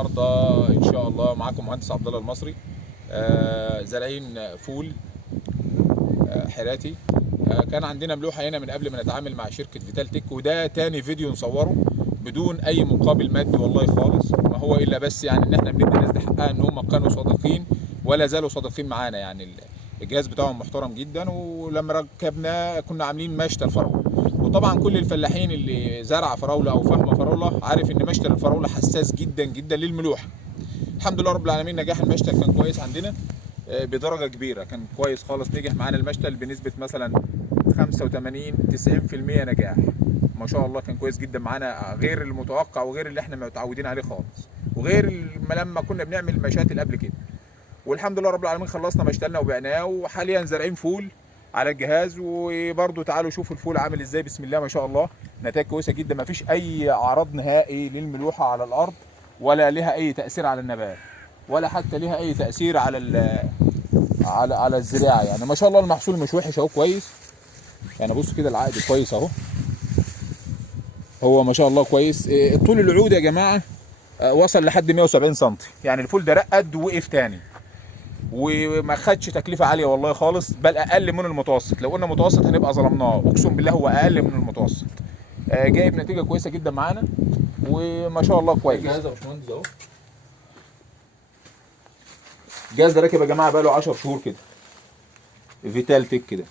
النهارده ان شاء الله معاكم مهندس عبد الله المصري. زارعين فول حراتي. كان عندنا ملوحه هنا من قبل ما نتعامل مع شركه فيتال تك، وده تاني فيديو نصوره بدون اي مقابل مادي والله خالص، ما هو الا بس يعني ان احنا بندي الناس دي حقها ان هم كانوا صادقين ولا زالوا صادقين معانا. يعني الجهاز بتاعهم محترم جدا، ولما ركبناه كنا عاملين مشتل الفراوله. وطبعا كل الفلاحين اللي زرع فراوله او فاهمه فراوله عارف ان مشتل الفراوله حساس جدا جدا للملوحه. الحمد لله رب العالمين نجاح المشتل كان كويس عندنا بدرجه كبيره، كان كويس خالص. نجح معانا المشتل بنسبه مثلا 85 90% نجاح، ما شاء الله كان كويس جدا معانا، غير المتوقع وغير اللي احنا متعودين عليه خالص، وغير لما كنا بنعمل مشاتل قبل كده. والحمد لله رب العالمين خلصنا مشتلنا وبعناه، وحاليا زارعين فول على الجهاز. وبرده تعالوا شوفوا الفول عامل ازاي، بسم الله ما شاء الله، نتائج كويسه جدا، ما فيش اي اعراض نهائي للملوحه على الارض، ولا لها اي تاثير على النبات، ولا حتى لها اي تاثير على الزراعه. يعني ما شاء الله المحصول مش وحش اهو، كويس. يعني بص كده العقد كويس اهو، هو ما شاء الله كويس. طول العود يا جماعه وصل لحد 170 سم، يعني الفول ده رقد ووقف تاني، وما خدش تكلفه عاليه والله خالص، بل اقل من المتوسط. لو قلنا متوسط هنبقى ظلمناه، اقسم بالله هو اقل من المتوسط. جايب نتيجه كويسه جدا معانا، وما شاء الله كويس. الجهاز يا باشمهندس اهو، الجهاز ده راكب يا جماعه بقاله 10 شهور كده، فيتال تك كده،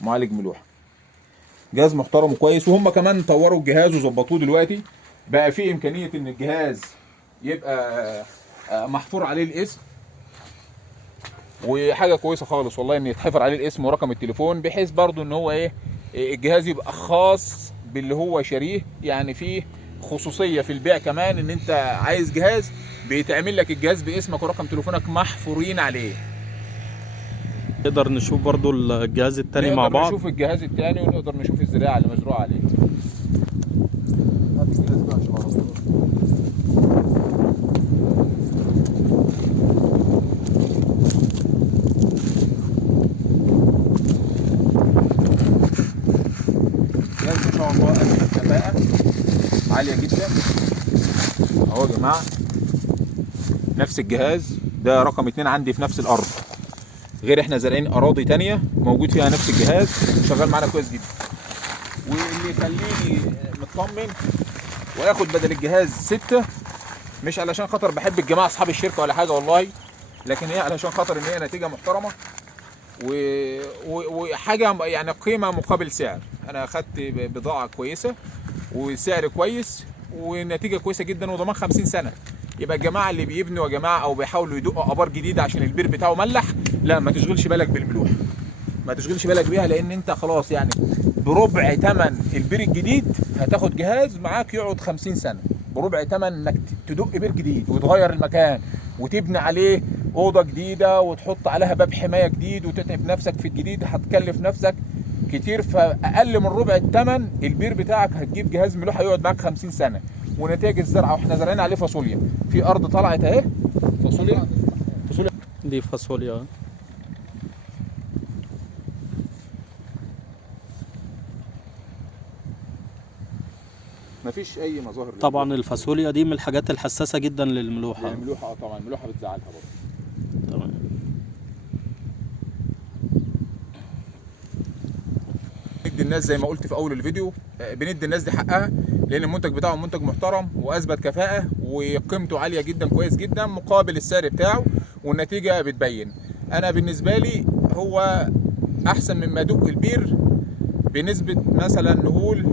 معالج ملوحه، جهاز محترم وكويس. وهم كمان طوروا الجهاز وظبطوه دلوقتي، بقى فيه امكانيه ان الجهاز يبقى محفور عليه الاسم، وحاجه كويسه خالص والله ان يتحفر عليه الاسم ورقم التليفون، بحيث برضو ان هو الجهاز يبقى خاص باللي هو شاريه. يعني فيه خصوصيه في البيع كمان، ان انت عايز جهاز بيتعمل لك الجهاز باسمك ورقم تليفونك محفورين عليه. نقدر نشوف برضو الجهاز التاني مع بعض، نقدر نشوف الجهاز التاني، ونقدر نشوف الزراعه اللي مزروعه عليه. هات الجهاز بقى عشان اعرف. الجهاز ما شاء الله الكفاءه عاليه جدا اهو يا جماعه. نفس الجهاز ده رقم 2 عندي في نفس الارض، غير احنا زارعين اراضي تانية موجود فيها نفس الجهاز شغال معانا كويس جدا. واللي يخليني مطمن وياخد بدل الجهاز 6، مش علشان خاطر بحب الجماعه اصحاب الشركه ولا حاجه والله، لكن هي علشان خاطر ان هي نتيجه محترمه وحاجه يعني قيمه مقابل سعر. انا اخدت بضاعه كويسه وسعر كويس ونتيجه كويسه جدا وضمان 50 سنه. يبقى الجماعه اللي بيبنوا يا جماعه او بيحاولوا يدقوا ابار جديده عشان البير بتاعه ملح، لا ما تشغلش بالك بالملوحه، ما تشغلش بالك بيها، لان انت خلاص يعني بربع ثمن البير الجديد هتاخد جهاز معاك يقعد 50 سنه، بربع ثمن انك تدق بير جديد وتغير المكان وتبني عليه اوضه جديده وتحط عليها باب حمايه جديد وتتعب نفسك في الجديد، هتكلف نفسك كتير. فاقل من ربع الثمن البير بتاعك هتجيب جهاز ملوحه يقعد معاك 50 سنه. ونتائج الزرعه، واحنا زارعين عليه فاصوليا، في ارض طلعت اهي فاصوليا دي فاصوليا. مفيش اي مظاهر. طبعا الفاصوليا دي من الحاجات الحساسه جدا للملوحه. الملوحه طبعا الملوحه بتزعلها برضه. تمام. بندي الناس زي ما قلت في اول الفيديو، بندي الناس دي حقها، لان المنتج بتاعهم منتج محترم واثبت كفاءه وقيمته عاليه جدا كويس جدا مقابل السعر بتاعه، والنتيجه بتبين. انا بالنسبه لي هو احسن مما ادق البير بنسبه مثلا نقول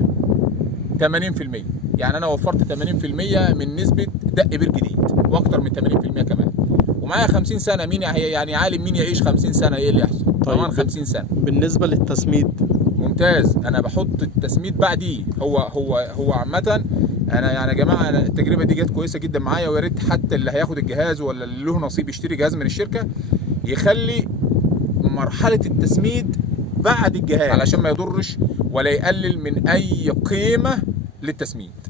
80%. يعني انا وفرت 80% من نسبه دق بير جديد، واكتر من 80% كمان، ومعايا 50 سنه. مين يعني عالم مين يعيش 50 سنه؟ ايه اللي يحصل؟ طبعا 50 سنه. بالنسبه للتسميد ممتاز، انا بحط التسميد بعديه. هو عامه انا يعني يا جماعه التجربه دي جت كويسه جدا معايا، ويا ريت حتى اللي هياخد الجهاز ولا اللي له نصيب يشتري جهاز من الشركه يخلي مرحله التسميد بعد الجهاز علشان ما يضرش ولا يقلل من اي قيمه للتسميد.